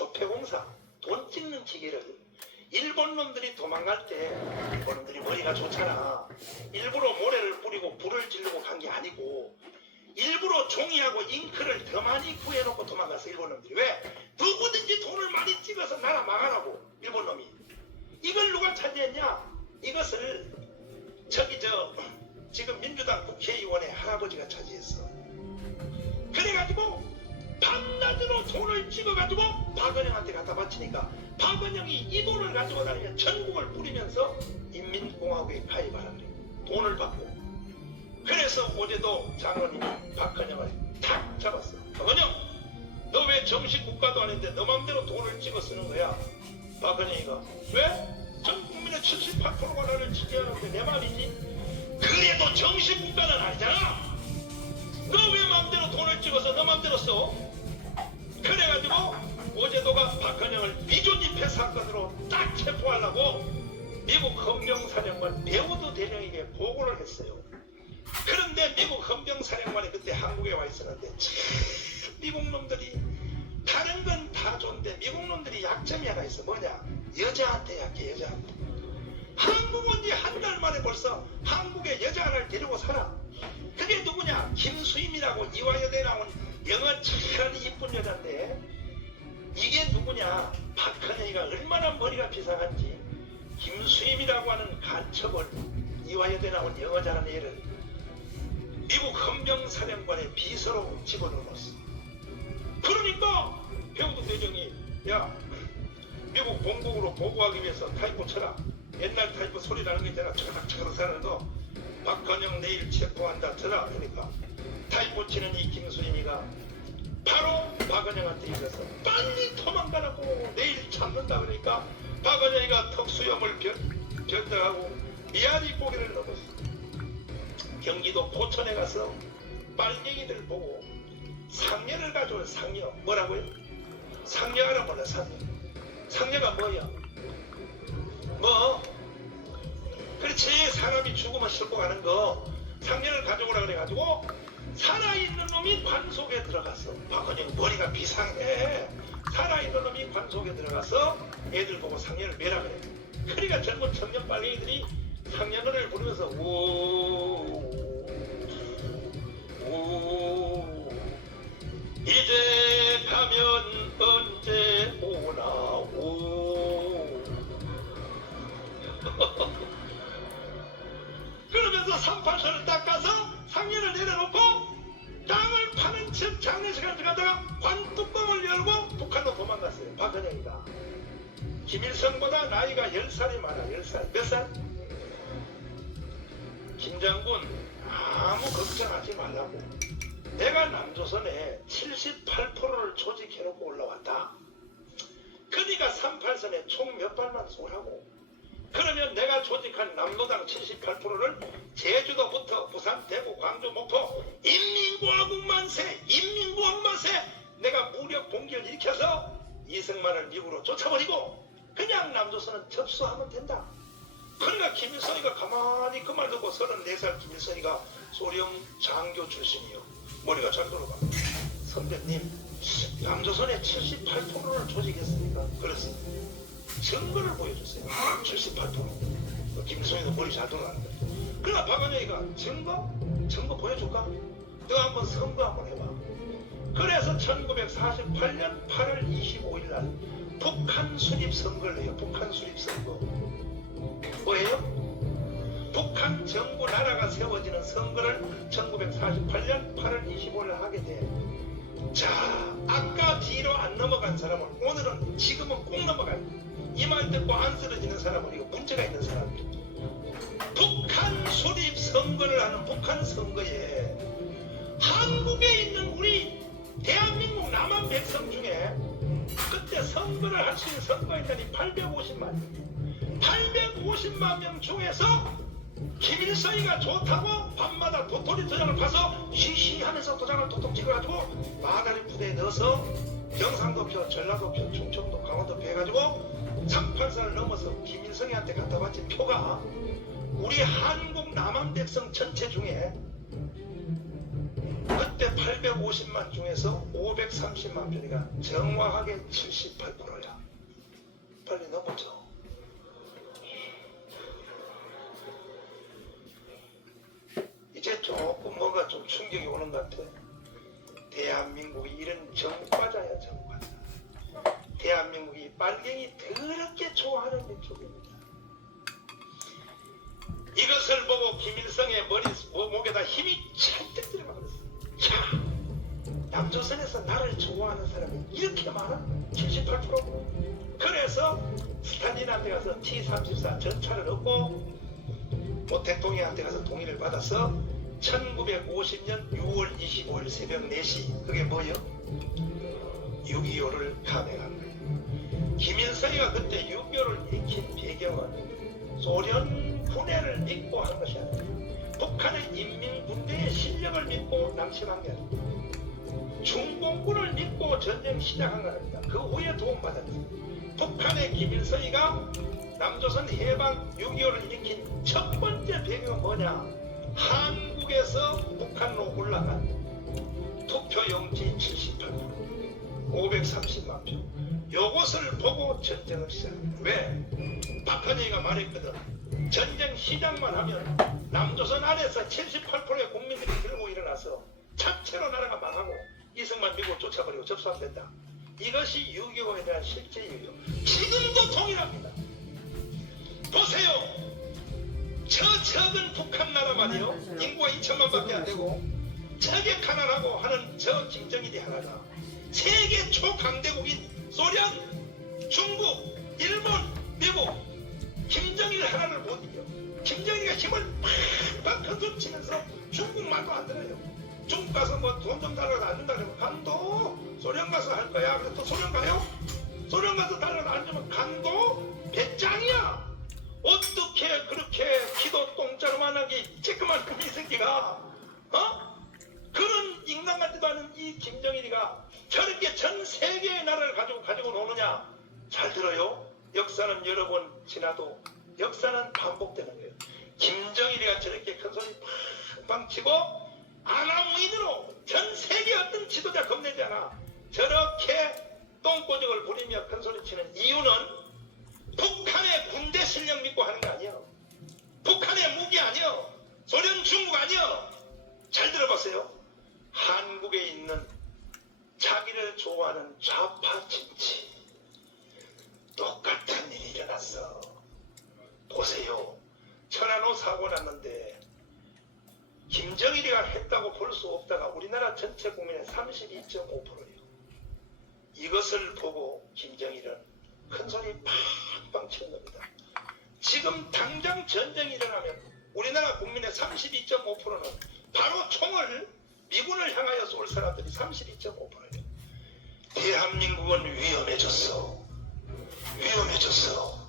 조폐공사 돈 찍는 기계를 일본 놈들이 도망갈 때 일본 놈들이 머리가 좋잖아. 일부러 모래를 뿌리고 불을 지르고 간 게 아니고 일부러 종이하고 잉크를 더 많이 구해놓고 도망갔어. 일본 놈들이. 왜? 누구든지 돈을 많이 찍어서 나라 망하라고. 일본 놈이. 이걸 누가 차지했냐? 이것을 지금 민주당 국회의원의 할아버지가 차지했어. 그래가지고 밤낮으로 돈을 찍어가지고 박은영한테 갖다 바치니까 박은영이 이 돈을 가지고 다니면 전국을 뿌리면서 인민공화국에 가입하라 그래. 돈을 받고. 그래서 어제도 장로님이 박은영을 탁 잡았어. 박은영, 너 왜 정식 국가도 아닌데 너 맘대로 돈을 찍어 쓰는 거야? 박은영이가 왜? 전 국민의 78%가 나를 지지하는데 내 말이지? 그래도 정식 국가는 아니잖아. 너 왜 맘대로 돈을 찍어서 너 맘대로 써? 그래가지고 어제도가 박헌영을 미존입회 사건으로 딱 체포하려고 미국 헌병사령관 베오드 대령에게 보고를 했어요. 그런데 미국 헌병사령관이 그때 한국에 와 있었는데 참 미국 놈들이 다른 건 다 좋은데 미국 놈들이 약점이 하나 있어. 뭐냐? 여자한테 약해. 여자한테. 한국 온 지 한 달 만에 벌써 한국에 여자 하나를 데리고 살아. 그게 누구냐? 김수임이라고 이화여대 나온 영어 잘하는 이쁜 여자인데 이게 누구냐? 박헌영이가 얼마나 머리가 비상한지 김수임이라고 하는 간첩을 이화여대 나온 영어 잘하는 애를 미국 헌병사령관의 비서로 집어넣었어. 그러니까 베오드 대령이 야 미국 본국으로 보고하기 위해서 타이포 쳐라. 옛날 타이포 소리 나는 게 있잖아. 차가닥차가닥 사는 거. 박헌영 내일 체포한다 쳐라. 그러니까 타이포 치는 이 김수임이가 바로 박헌영한테 이래서 빨리 도망가라고 내일 잡는다. 그러니까 박헌영이가 턱수염을 변장하고 미아리 고개를 넘었어. 경기도 포천에 가서 빨갱이들 보고 상녀를 가져올 상녀. 뭐라고요? 상녀 알아 몰라? 상녀. 상녀가 뭐야? 뭐? 그렇지. 사람이 죽으면 싣고 가는 거. 상녀를 가져오라 그래가지고 살아있는 놈이 관 속에 들어갔어. 박헌영 머리가 비상해. 살아있는 놈이 관 속에 들어가서 애들 보고 상녀를 매라 그래. 그러니까 젊은 청년 빨갱이들이 상녀 노래를 부르면서 오 이제 가면 언제 오나 오 그러면서 38선을 딱 가서 상녀를 내려놓고 땅을 파는 척 장례식을 들어가다가 관뚜껑을 열고 북한으로 도망갔어요. 박헌영이가. 김일성보다 나이가 10살이 많아. 10살. 몇 살? 김장군 아무 걱정하지 말라고. 내가 남조선에 78%를 조직해놓고 올라왔다. 그러니까 38선에 총 몇 발만 쏘라고. 그러면 내가 조직한 남로당 78%를 제주도부터 부산, 대구, 광주, 목포 인민공화국 만세 내가 무력 봉기를 일으켜서 이승만을 미국으로 쫓아버리고 그냥 남조선은 접수하면 된다. 그러니까 김일성이가 가만히 그 말 듣고 34살 김일성이가 소령 장교 출신이요. 머리가 잘 돌아가. 선배님 남조선의 78%를 조직했으니까 그렇습니다. 증거를 보여줬어요. 78%. 김일성이도 머리 잘 돌아가는데. 그러나 박헌영이가 증거 보여줄까? 너 한번 선거 한번 해봐. 그래서 1948년 8월 25일 날 북한 수립 선거를 해요. 북한 수립 선거. 뭐예요? 북한 정부 나라가 세워지는 선거를 1948년 8월 25일 날 하게 돼. 자, 아까 뒤로 안 넘어간 사람은 오늘은 지금은 꼭 넘어가요. 이 말 듣고 안 쓰러지는 사람은 이거 문제가 있는 사람이에요. 북한 수립 선거를 하는 북한 선거에 한국에 있는 우리 대한민국 남한 백성 중에 그때 선거를 할 수 있는 선거인단이 850만 명 중에서 김일성이가 좋다고 밤마다 도토리 도장을 파서 시시하면서 도장을 톡톡 찍어가지고 마다리 부대에 넣어서 경상도표, 전라도표, 충청도, 강원도표 해가지고 38선을 넘어서 김일성이한테 갖다 바친 표가 우리 한국 남한 백성 전체 중에 그때 850만 중에서 530만 표니까 정확하게 78%야. 빨리 넘어져. 이제 조금 뭔가 좀 충격이 오는 것 같아. 대한민국이 이런 정과자야, 정과자. 대한민국이 빨갱이 더럽게 좋아하는 민족입니다. 이것을 보고 김일성의 목에다 힘이 잔뜩 들어가버렸어. 자, 남조선에서 나를 좋아하는 사람이 이렇게 많아? 78%? 그래서 스탈린한테 가서 T-34 전차를 얻고 대통령한테 가서 동의를 받아서 1950년 6월 25일 새벽 4시, 그게 뭐요? 6.25를 감행한 거예요. 김일성이가 그때 6.25를 일으킨 배경은 소련 군대를 믿고 한 것이 아니에요. 북한의 인민군대의 실력을 믿고 남침한 게 아닙니다. 중공군을 믿고 전쟁 시작한 겁니다. 그 후에 도움받았어요. 북한의 김일성이가 남조선 해방 6.25를 일으킨 첫 번째 배경은 뭐냐? 한국에서 북한으로 올라간 투표용지 78%, 530만 표. 요것을 보고 전쟁을 시작합니다. 왜? 박헌영이가 말했거든. 전쟁 시작만 하면 남조선 안에서 78%의 국민들이 들고 일어나서 자체로 나라가 망하고 이승만 미국 쫓아버리고 접수하면 된다. 이것이 6.25에 대한 실제 이유요. 지금도 동일합니다. 보세요. 저 적은 북한 나라 말이요. 인구가 2천만 밖에 안 되고 저게 가난하고 하는 저 김정일이 하나가 세계 초강대국인 소련, 중국, 일본, 미국 김정일 하나를 못 이겨. 김정일이가 힘을 팍팍 큰소리 치면서 중국 말도 안 들어요. 중국 가서 뭐 돈 좀 달라도 안 준다 그러면 간도. 소련 가서 할 거야. 그래서 또 소련 가요? 소련 가서 달라도 안 주면 간도 배짱이야. 어떻게 그렇게 기도 똥자루만하게 쬐끄만 금이생기가 그런 인간 같지도 않은 이 김정일이가 저렇게 전 세계의 나라를 가지고 노느냐? 잘 들어요. 역사는 여러 번 지나도 역사는 반복되는 거예요. 김정일이가 저렇게 큰 소리 팡팡 치고 아나무인으로 전 세계 어떤 지도자 겁내지 않아. 저렇게 똥꼬적을 부리며 큰 소리 치는 이유는 북한의 군대 실력 믿고 하는 거 아니에요. 북한의 무기 아니에요. 소련, 중국 아니에요. 잘 들어보세요. 한국에 있는 자기를 좋아하는 좌파 진치 똑같은 일이 일어났어. 보세요. 천안호 사고 났는데 김정일이가 했다고 볼 수 없다가 우리나라 전체 국민의 32.5%예요. 이것을 보고 김정일은 큰소리 팡팡 치는 겁니다. 지금 당장 전쟁이 일어나면 우리나라 국민의 32.5%는 바로 총을 미군을 향하여 쏠 사람들이 32.5%예요. 대한민국은 위험해졌어. 위험해졌어.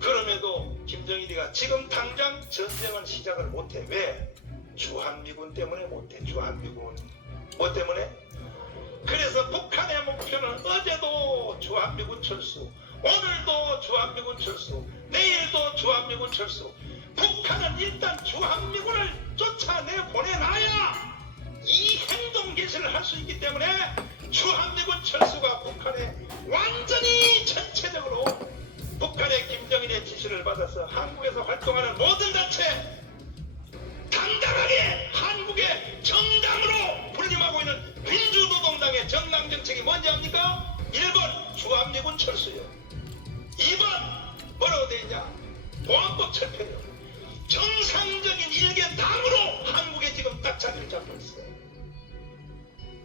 그럼에도 김정일이가 지금 당장 전쟁은 시작을 못해. 왜? 주한미군 때문에 못해. 주한미군. 뭐 때문에? 그래서 북한의 목표는 어제도 주한미군 철수, 오늘도 주한미군 철수, 내일도 주한미군 철수. 북한은 일단 주한미군을 쫓아내보내놔야 이 행동 개시를 할 수 있기 때문에 주한미군 철수가 북한에 완전히 전체적으로 북한의 김정일의 지시를 받아서 한국에서 활동하는 모든 단체 당당하게 한국의 정당으로 군림하고 있는 민주노동당의 정당 정책이 뭔지 압니까? 1번 주한미군 철수요. 2번 뭐라고 되어 있냐? 보안법 철폐요. 정상적인 일개 당으로 한국에 지금 딱 자리를 잡고 있어.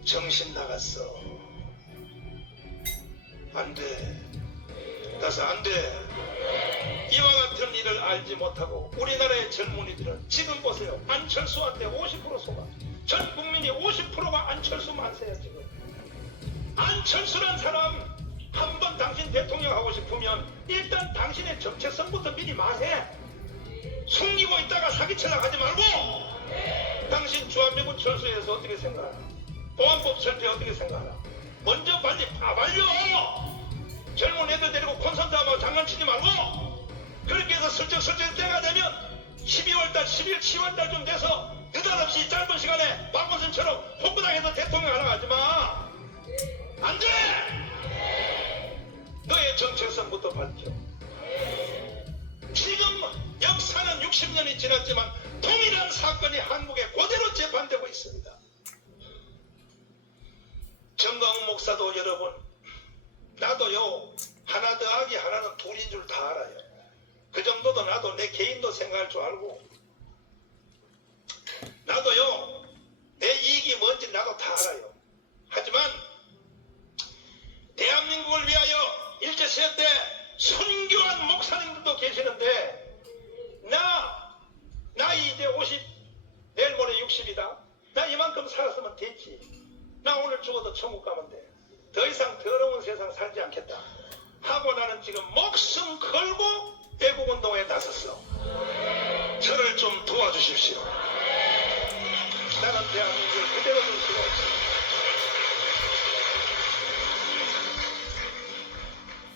정신 나갔어. 안 돼. 그래서 안 돼. 이와 같은 일을 알지 못하고 우리나라의 젊은이들은 지금 보세요. 안철수한테 50% 속아. 전 국민이 50%가 안철수 만세야 지금. 안철수란 사람 한번 당신 대통령 하고 싶으면 일단 당신의 정체성부터 미리 말해. 숨기고 있다가 사기치려고 하지 말고. 당신 주한미군 철수에서 어떻게 생각하나? 보안법 철폐 어떻게 생각하나? 먼저 빨리 파발려. 젊은 애들 데리고 콘서트하고 장난치지 말고. 그렇게 해서 슬쩍 때가 되면 12월달 11, 10월달 좀 돼서 느닷없이 짧은 시간에 박원순처럼 홍보당에서 대통령 하러 가지 마. 안 돼! 너의 정체성부터 밝혀. 지금 역사는 60년이 지났지만 동일한 사건이 한국에 그대로 재판되고 있습니다. 정광훈 목사도 여러분, 나도요, 하나 더하기 하나는 둘인 줄 다 알아요. 그 정도도 나도 내 개인도 생각할 줄 알고, 나도요, 내 이익이 뭔지 나도 다 알아요. 하지만 대한민국을 위하여 일제시대 때 순교한 목사님들도 계시는데, 나이 이제 50, 내일 모레 60이다. 나 이만큼 살았으면 됐지. 나 오늘 죽어도 천국 가면 돼. 더 이상 더러운 세상 살지 않겠다 하고 나는 지금 목숨 걸고 애국운동에 나섰어. 저를 좀 도와주십시오. 나는 대한민국을 그대로 둘 수가 없어.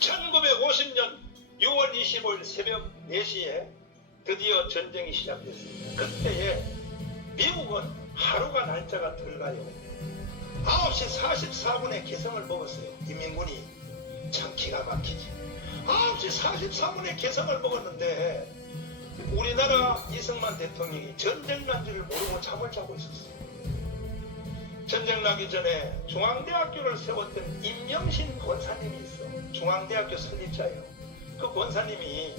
1950년 6월 25일 새벽 4시에 드디어 전쟁이 시작됐습니다. 그때에 미국은 하루가 날짜가 덜 가요. 9시 44분에 개성을 먹었어요. 인민군이. 참 기가 막히지. 9시 44분에 개성을 먹었는데 우리나라 이승만 대통령이 전쟁 난 줄을 모르고 잠을 자고 있었어요. 전쟁 나기 전에 중앙대학교를 세웠던 임영신 권사님이 있어. 중앙대학교 설립자예요. 그 권사님이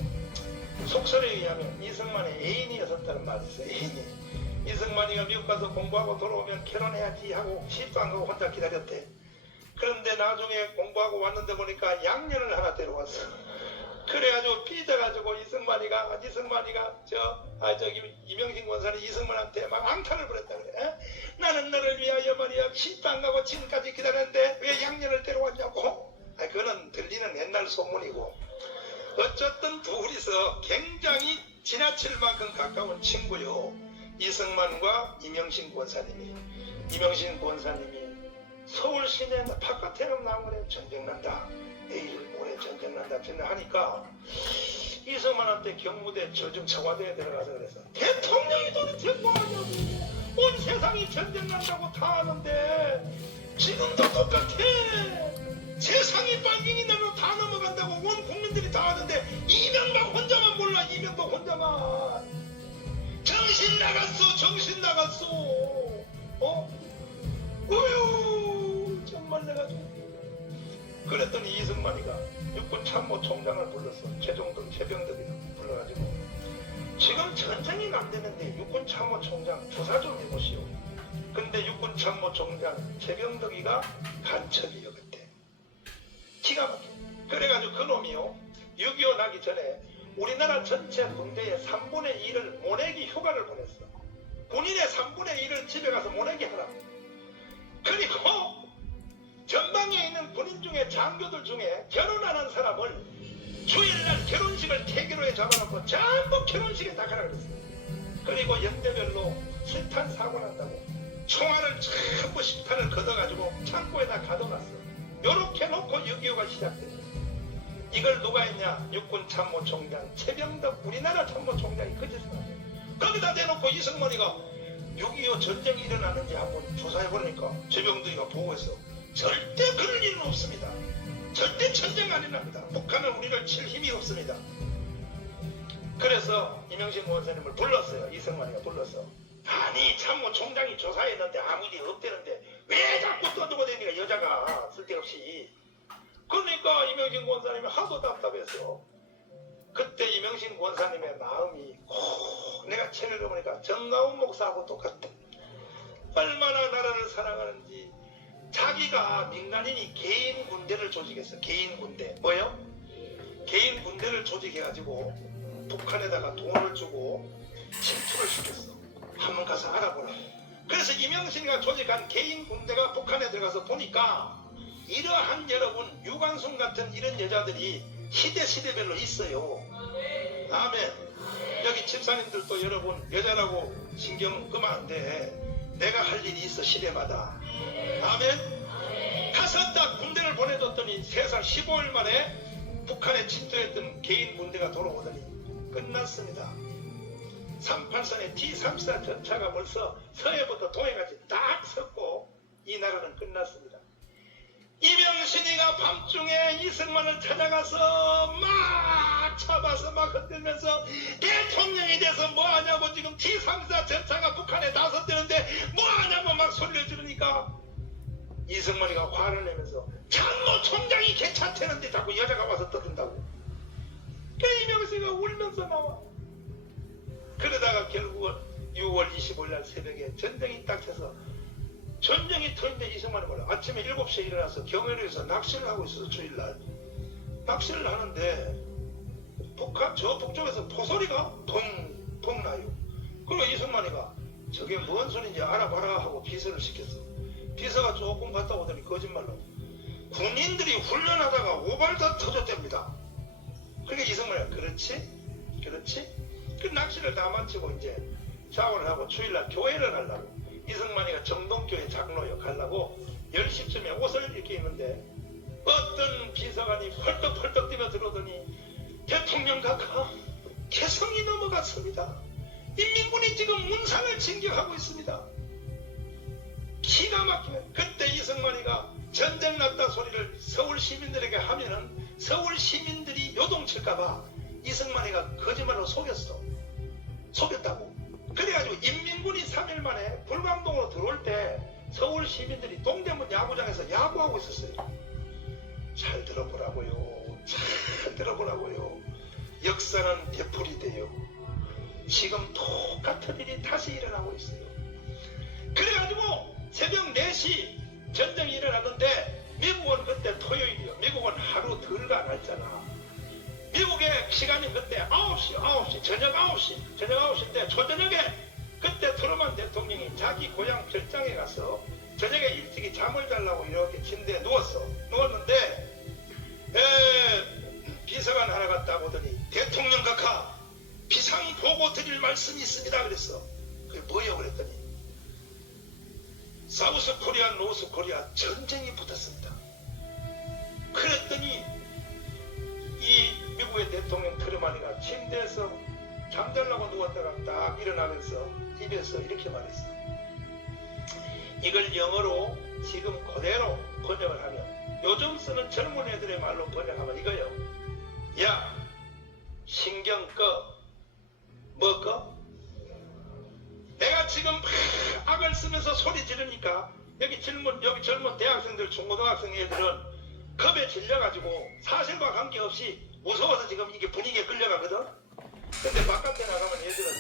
속설에 의하면 이승만의 애인이었다는 말이 있어요. 애인이. 이승만이가 미국 가서 공부하고 돌아오면 결혼해야지 하고 시집도 안 가고 혼자 기다렸대. 그런데 나중에 공부하고 왔는데 보니까 양년을 하나 데려왔어. 그래가지고 삐져가지고 이승만이가 저기 임영신 권사는 이승만한테 막 앙탈을 부렸다 그래. 나는 너를 위하여 말이야 시집도 안 가고 지금까지 기다렸는데 왜 양년을 데려왔냐고. 그거는 들리는 옛날 소문이고. 어쨌든 둘이서 굉장히 지나칠 만큼 가까운 친구요. 이승만과 임영신 권사님이. 임영신 권사님이 서울 시내 바깥에는 나무래 전쟁 난다. 내일 모레 전쟁 난다. 하니까 이승만한테 경무대 저중 청와대에 들어가서 그래서 대통령이 도대체 뭐하냐고. 온 세상이 전쟁 난다고 다 아는데 지금도 똑같아. 세상이 빨갱이 날로 다 넘어간다고 온 국민들이 다 아는데 이명박 혼자만 몰라. 이명박 혼자만. 정신 나갔어. 어휴 정말 내가 좀. 그랬더니 이승만이가 육군 참모총장을 불렀어. 최병덕이 불러가지고 지금 전쟁이 남대는데 육군 참모총장 조사 좀 해보시오. 근데 육군 참모총장 최병덕이가 간첩이요. 그때 기가 막혀. 그래가지고 그놈이요 6.25 나기 전에 우리나라 전체 군대의 3분의 1을 모내기 휴가를 보냈어. 군인의 3분의 1을 집에 가서 모내기 하라. 그리고 전방에 있는 군인 중에 장교들 중에 결혼하는 사람을 주일날 결혼식을 계기로 해 잡아놓고 전부 결혼식에 다 가라 그랬어. 그리고 연대별로 실탄 사고 난다고 총알을 전부 10탄을 걷어가지고 창고에다 가둬놨어. 요렇게 놓고 6.25가 시작됐어. 이걸 누가 했냐? 육군 참모총장 최병덕 우리나라 참모총장이 그 짓을 하죠. 거기다 대놓고 이승만이가 6.25 전쟁이 일어났는지 한번 조사해보니까 최병덕이가 보고했어. 절대 그럴 일은 없습니다. 절대 전쟁 안 일어납니다. 북한은 우리를 칠 힘이 없습니다. 그래서 임영신 권사님을 불렀어요. 이승만이가 불렀어. 아니 참모총장이 조사했는데 아무 일이 없대는데 왜 자꾸 떠들고 다니니까 여자가 쓸데없이. 그러니까 임영신 권사님이 하도 답답해서 그때 임영신 권사님의 마음이 내가 책을 읽어보니까 정가훈 목사하고 똑같다. 얼마나 나라를 사랑하는지. 자기가 민간인이 개인 군대를 조직했어. 개인 군대. 뭐요? 개인 군대를 조직해가지고 북한에다가 돈을 주고 침투를 시켰어. 한번 가서 알아보라고. 그래서 임영신이가 조직한 개인 군대가 북한에 들어가서 보니까 이러한 여러분 유관순 같은 이런 여자들이 시대별로 있어요. 아멘. 여기 집사님들도 여러분 여자라고 신경 끄면 안 돼. 내가 할 일이 있어 시대마다. 아멘. 가서 딱 군대를 보내줬더니 세상 15일 만에 북한에 침투했던 개인 군대가 돌아오더니 끝났습니다. 38선의 T-34 전차가 벌써 서해부터 동해까지 딱 섰고 이 나라는 끝났습니다. 이병신이가 밤중에 이승만을 찾아가서 막 잡아서 막 흔들면서 대통령이 돼서 뭐하냐고 지금 T-34 전차가 북한에 다 섰대는데 뭐하냐고 막 소리를 지르니까 이승만이가 화를 내면서 참모 총장이 괜찮다는데 자꾸 여자가 와서 떠든다고. 그 이명수가 울면서 나와. 그러다가 결국은 6월 25일 날 새벽에 전쟁이 딱 쳐서 전쟁이 터는데 이승만이 몰라. 아침에 7시에 일어나서 경연에서 낚시를 하고 있어서 주일날 낚시를 하는데 북한 저 북쪽에서 포소리가 펑펑 나요. 그리고 이승만이가 저게 뭔 소리인지 알아봐라 하고 비서를 시켰어. 비서가 조금 갔다 오더니 거짓말로 군인들이 훈련하다가 오발다 터졌답니다. 그러니까 이승만이가 그렇지 그 낚시를 다 마치고 이제 샤워를 하고 주일날 교회를 가려고 이승만이가 정동교회 장로요 가려고 10시쯤에 옷을 이렇게 입는데 어떤 비서관이 펄떡펄떡 뛰며 들어오더니 대통령 각하 개성이 넘어갔습니다. 인민군이 지금 문상을 진격하고 있습니다. 기가 막히네. 그때 이승만이가 전쟁 났다 소리를 서울 시민들에게 하면은 서울 시민들이 요동칠까봐 이승만이가 거짓말로 속였다고. 그래가지고 인민군이 3일 만에 불광동으로 들어올 때 서울 시민들이 동대문 야구장에서 야구하고 있었어요. 잘 들어보라고요. 잘 들어보라고요. 역사는 되풀이돼요. 지금 똑같은 일이 다시 일어나고 있어요. 그래가지고 새벽 4시 전쟁이 일어났는데 미국은 그때 토요일이요. 미국은 하루 덜가 날잖아. 미국의 시간이 그때 9시, 저녁 9시인데 초저녁에 그때 트루먼 대통령이 자기 고향 별장에 가서 저녁에 일찍이 잠을 자려고 이렇게 침대에 누웠는데 비서관 하나가 딱 오더니 대통령 각하 비상 보고 드릴 말씀이 있습니다 그랬어. 그게 뭐예요 그랬더니 사우스 코리아 노스 코리아 전쟁이 붙었습니다. 그랬더니 이 미국의 대통령 트루먼이가 침대에서 잠자려고 누웠다가 딱 일어나면서 입에서 이렇게 말했어. 이걸 영어로 지금 그대로 번역을 하면 요즘 쓰는 젊은 애들의 말로 번역하면 이거요. 야 신경 꺼. 뭐 꺼? 내가 지금 악을 쓰면서 소리 지르니까 여기 젊은 대학생들 중고등학생 애들은 겁에 질려가지고 사실과 관계없이 무서워서 지금 이게 분위기에 끌려가거든. 근데 바깥에 나가면 얘들은